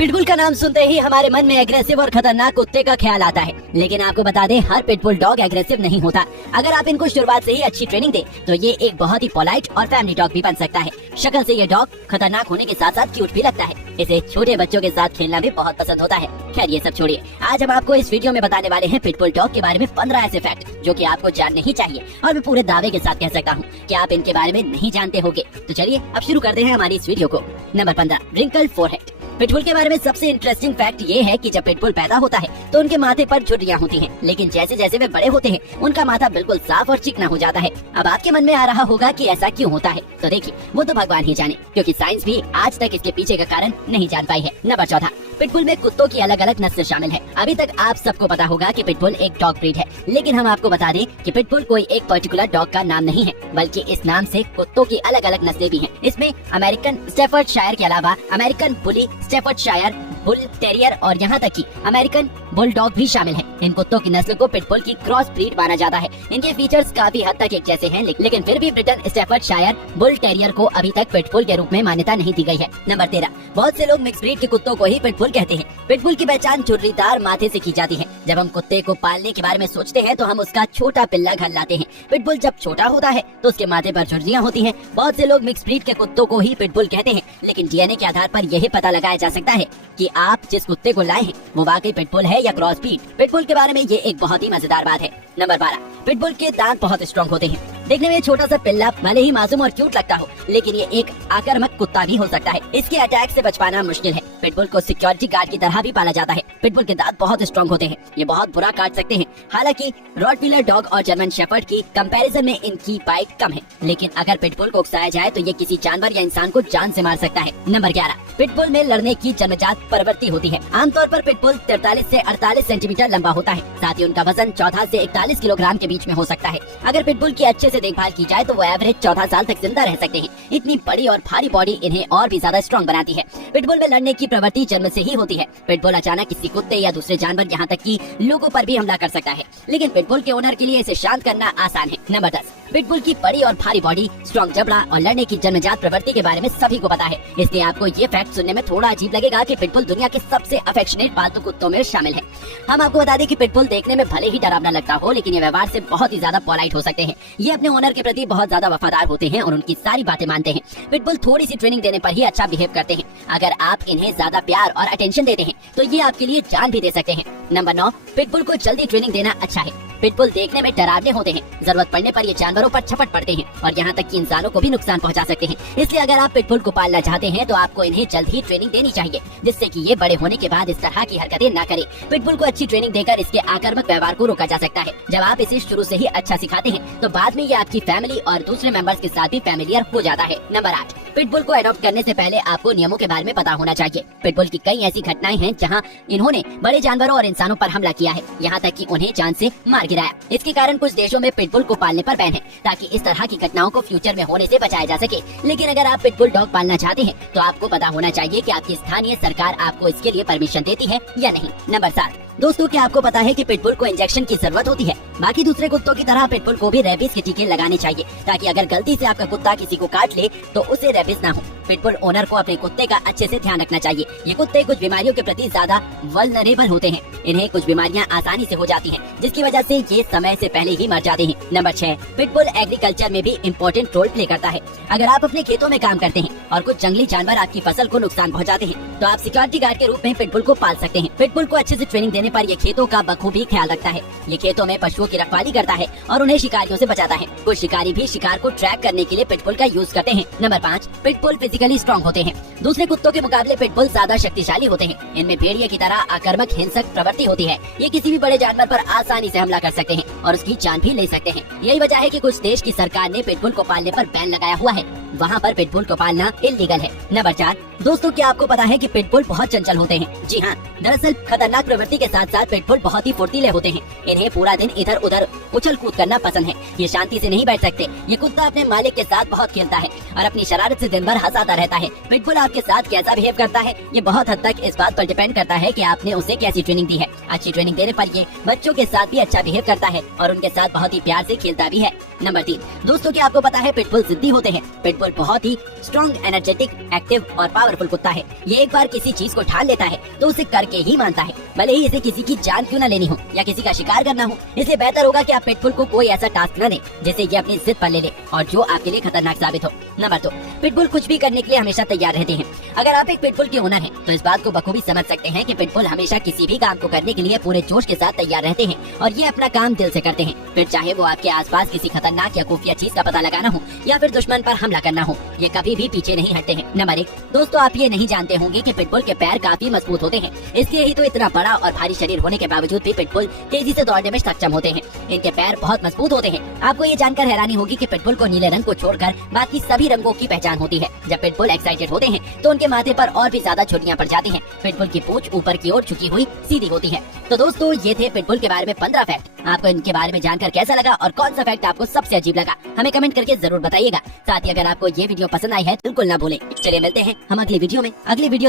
Pitbull का नाम सुनते ही हमारे मन में एग्रेसिव और खतरनाक कुत्ते का ख्याल आता है, लेकिन आपको बता दें हर पिटबुल डॉग एग्रेसिव नहीं होता। अगर आप इनको शुरुआत से ही अच्छी ट्रेनिंग दें तो ये एक बहुत ही पोलाइट और फैमिली डॉग भी बन सकता है। शक्ल से ये डॉग खतरनाक होने के साथ साथ क्यूट भी लगता है। इसे छोटे बच्चों के साथ खेलना भी बहुत पसंद होता है। खैर ये सब छोड़िए, आज हम आपको इस वीडियो में बताने वाले हैं पिटबुल डॉग के बारे में 15 ऐसे फैक्ट जो कि आपको जानने ही चाहिए, और मैं पूरे दावे के साथ कह सकता हूँ कि आप इनके बारे में नहीं जानते होंगे। तो चलिए अब शुरू करते हैं हमारी इस वीडियो को। Number 15, wrinkle forehead. पिटबुल के बारे में सबसे इंटरेस्टिंग फैक्ट ये है कि जब पिटबुल पैदा होता है तो उनके माथे पर झुर्रियां होती हैं, लेकिन जैसे जैसे वे बड़े होते हैं उनका माथा बिल्कुल साफ और चिकना हो जाता है। अब आपके मन में आ रहा होगा कि ऐसा क्यों होता है, तो देखिए वो तो भगवान ही जाने, क्योंकि साइंस भी आज तक इसके पीछे का कारण नहीं जान पाई है। नंबर 14, पिटबुल में कुत्तों की अलग अलग नस्ल शामिल है। अभी तक आप सबको पता होगा कि पिटबुल एक डॉग ब्रीड है, लेकिन हम आपको बता दें कि पिटबुल कोई एक पर्टिकुलर डॉग का नाम नहीं है, बल्कि इस नाम से कुत्तों की अलग अलग नस्लें भी हैं। इसमें अमेरिकन स्टैफर्डशायर के अलावा अमेरिकन बुली, स्टैफर्डशायर बुल टेरियर और यहाँ तक कि अमेरिकन बुलडॉग भी शामिल है। इन कुत्तों की नस्ल को पिटबुल की क्रॉस ब्रीड माना जाता है। इनके फीचर्स काफी हद तक एक जैसे हैं, लेकिन फिर भी ब्रिटन स्टैफर्डशायर बुल टेरियर को अभी तक पिटबुल के रूप में मान्यता नहीं दी गई है। नंबर 13, बहुत से लोग मिक्स ब्रीड के कुत्तों को ही पिटबुल कहते हैं। पिटबुल की पहचान झुर्रीदार माथे से की जाती है। जब हम कुत्ते को पालने के बारे में सोचते हैं तो हम उसका छोटा पिल्ला घर लाते हैं। पिटबुल जब छोटा होता है तो उसके माथे पर झुर्रियां होती हैं। बहुत से लोग मिक्स ब्रीड के कुत्तों को ही पिटबुल कहते हैं, लेकिन डीएनए के आधार पर यही पता लगाया जा सकता है कि आप जिस कुत्ते को लाए हैं वो वाकई पिटबुल है या क्रॉस ब्रीड। पिटबुल के बारे में ये एक बहुत ही मजेदार बात है। नंबर 12, पिटबुल के दांत बहुत स्ट्रॉन्ग होते हैं। देखने में छोटा सा पिल्ला भले ही मासूम और क्यूट लगता हो, लेकिन ये एक आक्रामक कुत्ता भी हो सकता है। इसके अटैक से बच पाना मुश्किल है। पिटबुल को सिक्योरिटी गार्ड की तरह भी पाला जाता है। पिटबुल के दांत बहुत स्ट्रॉन्ग होते हैं, ये बहुत बुरा काट सकते हैं। हालांकि रॉटवीलर डॉग और जर्मन शेफर्ड की कंपैरिजन में इनकी बाइट कम है, लेकिन अगर पिटबुल को उकसाया जाए तो ये किसी जानवर या इंसान को जान से मार सकता है। नंबर 11, पिटबुल में लड़ने की जन्मजात प्रवृत्ति होती है। आमतौर पर पिटबुल 43 से 48 सेंटीमीटर लंबा होता है। साथ ही उनका वजन 14 से 41 किलोग्राम के बीच में हो सकता है। अगर पिटबुल की अच्छे से देखभाल की जाए तो वो एवरेज 14 साल तक जिंदा रह सकते हैं। इतनी बड़ी और भारी बॉडी इन्हें और भी ज्यादा स्ट्रॉन्ग बनाती है। पिटबुल में लड़ने की प्रवृत्ति जन्म से ही होती है। पिटबुल अचानक किसी कुत्ते या दूसरे जानवर यहाँ तक कि लोगों पर भी हमला कर सकता है, लेकिन पिटबुल के ओनर के लिए इसे शांत करना आसान है। नंबर 10, पिटबुल की बड़ी और भारी बॉडी, स्ट्रॉन्ग जबड़ा और लड़ने की जन्मजात प्रवृत्ति के बारे में सभी को पता है। इसलिए आपको ये फैक्ट सुनने में थोड़ा अजीब लगेगा कि पिटबुल दुनिया के सबसे अफेक्शनेट पालतू कुत्तों में शामिल है। हम आपको बता दें कि पिटबुल देखने में भले ही डरावना लगता हो, लेकिन ये व्यवहार से बहुत ही ज्यादा पोलाइट हो सकते हैं। ये अपने ओनर के प्रति बहुत ज्यादा वफादार होते हैं और उनकी सारी बातें मानते हैं। पिटबुल थोड़ी सी ट्रेनिंग देने पर ही अच्छा बिहेव करते हैं। अगर आप इन्हें ज्यादा प्यार और अटेंशन देते हैं तो ये आपके लिए जान भी दे सकते हैं। नंबर 9, पिटबुल को जल्दी ट्रेनिंग देना अच्छा है। पिटबुल देखने में डरावने होते हैं। जरूरत पड़ने पर ये जानवरों पर झपट पड़ते हैं और यहाँ तक कि इंसानों को भी नुकसान पहुँचा सकते हैं। इसलिए अगर आप पिटबुल को पालना चाहते हैं तो आपको इन्हें जल्द ही ट्रेनिंग देनी चाहिए, जिससे कि ये बड़े होने के बाद इस तरह की हरकतें न करे। पिटबुल को अच्छी ट्रेनिंग देकर इसके आक्रामक व्यवहार को रोका जा सकता है। जब आप इसे शुरू से ही अच्छा सिखाते हैं तो बाद में ये आपकी फैमिली और दूसरे मेंबर्स के साथ भी फैमिलियर हो जाता है। नंबर 8, पिटबुल को अडॉप्ट करने से पहले आपको नियमों के बारे में पता होना चाहिए। पिटबुल की कई ऐसी घटनाएं हैं जहां इन्होंने बड़े जानवरों और इंसानों पर हमला किया है, यहां तक कि उन्हें जान से मार गिराया। इसके कारण कुछ देशों में पिटबुल को पालने पर बैन है, ताकि इस तरह की घटनाओं को फ्यूचर में होने से बचाया जा सके। लेकिन अगर आप पिटबुल डॉग पालना चाहते हैं तो आपको पता होना चाहिए कि आपकी स्थानीय सरकार आपको इसके लिए परमिशन देती है या नहीं। नंबर 7, दोस्तों क्या आपको पता है कि पिटबुल को इंजेक्शन की जरूरत होती है? बाकी दूसरे कुत्तों की तरह पिटबुल को भी रेबीज के टीके लगाने चाहिए, ताकि अगर गलती से आपका कुत्ता किसी को काट ले तो उसे रेबीज ना हो। पिटबुल ओनर को अपने कुत्ते का अच्छे से ध्यान रखना चाहिए। ये कुत्ते कुछ बीमारियों के प्रति ज्यादा वल्नरेबल होते हैं। इन्हें कुछ बीमारियां आसानी से हो जाती हैं, जिसकी वजह से ये समय से पहले ही मर जाते हैं। नंबर 6, पिटबुल एग्रीकल्चर में भी इम्पोर्टेंट रोल प्ले करता है। अगर आप अपने खेतों में काम करते हैं और कुछ जंगली जानवर आपकी फसल को नुकसान पहुँचाते हैं तो आप सिक्योरिटी गार्ड के रूप में पिटबुल को पाल सकते हैं। पिटबुल को अच्छे से ट्रेनिंग देने पर ये खेतों का बखूबी ख्याल रखता है। ये खेतों में पशुओं की रखवाली करता है और उन्हें शिकारियों से बचाता है। कुछ शिकारी भी शिकार को ट्रैक करने के लिए पिटबुल का यूज करते हैं। नंबर 5, पिटबुल फिजिकली स्ट्रॉन्ग होते हैं। दूसरे कुत्तों के मुकाबले पिटबुल ज्यादा शक्तिशाली होते हैं। इनमें भेड़िए की तरह आक्रामक हिंसक प्रवृत्ति होती है। ये किसी भी बड़े जानवर पर आसानी से हमला कर सकते हैं और उसकी जान भी ले सकते हैं। यही वजह है कि कुछ देश की सरकार ने पिटबुल को पालने पर बैन लगाया हुआ है। वहाँ पर पिटबुल को पालना इल्लीगल है। नंबर 4, दोस्तों क्या आपको पता है कि पिटबुल बहुत चंचल होते हैं? जी हाँ, दरअसल खतरनाक प्रवृत्ति के साथ साथ पिटबुल बहुत ही फुर्तीले होते हैं। इन्हें पूरा दिन इधर उधर उछल कूद करना पसंद है। ये शांति से नहीं बैठ सकते। ये कुत्ता अपने मालिक के साथ बहुत खेलता है और अपनी शरारत से दिन भर हंसाता रहता है। पिटबुल आपके साथ कैसा बिहेव करता है ये बहुत हद तक इस बात पर डिपेंड करता है कि आपने उसे कैसी ट्रेनिंग दी है। अच्छी ट्रेनिंग देने पर ये बच्चों के साथ भी अच्छा बिहेव करता है और उनके साथ बहुत ही प्यार से खेलता भी है। नंबर 3, दोस्तों क्या आपको पता है पिटबुल जिद्दी होते हैं? पिटबुल पिटबुल बहुत ही स्ट्रॉन्ग, एनर्जेटिक, एक्टिव और पावरफुल कुत्ता है। ये एक बार किसी चीज को ठान लेता है तो उसे करके ही मानता है, भले ही इसे किसी की जान क्यों न लेनी हो या किसी का शिकार करना हो। इसलिए बेहतर होगा कि आप पिटबुल को कोई ऐसा टास्क न दें जिसे ये अपनी जिद पर ले ले और जो आपके लिए खतरनाक साबित हो। नंबर 2, पिटबुल कुछ भी करने के लिए हमेशा तैयार रहते हैं। अगर आप एक पिटबुल के ओनर हैं तो इस बात को बखूबी समझ सकते हैं कि पिटबुल हमेशा किसी भी काम को करने के लिए पूरे जोश के साथ तैयार रहते हैं और ये अपना काम दिल से करते हैं। फिर चाहे वो आपके आसपास किसी खतरनाक या खुफिया चीज का पता लगाना हो या फिर दुश्मन पर हमला करना हो, ये कभी भी पीछे नहीं हटते हैं। नंबर 1, दोस्तों आप ये नहीं जानते होंगे कि पिटबुल के पैर काफी मजबूत होते हैं। इसलिए ही तो इतना बड़ा और भारी शरीर होने के बावजूद भी पिटबुल तेजी से दौड़ने में सक्षम होते हैं। इनके पैर बहुत मजबूत होते हैं। आपको ये जानकर हैरानी होगी कि पिटबुल को नीले रंग को छोड़कर बाकी सभी रंगों की पहचान होती है। जब पिटबुल एक्साइटेड होते हैं तो उनके माथे पर और भी ज्यादा झुर्रियां पड़ जाती हैं। पिटबुल की पूंछ ऊपर की ओर झुकी हुई सीधी होती है। तो दोस्तों ये थे पिटबुल के बारे में 15 फैक्ट। आपको इनके बारे में जानकर कैसा लगा और कौन सा फैक्ट आपको सबसे अजीब लगा, हमें कमेंट करके जरूर बताइएगा। साथ ही अगर आपको ये वीडियो पसंद आई है बिल्कुल ना भूलें। चलिए मिलते हैं हम अगली वीडियो में। अगली वीडियो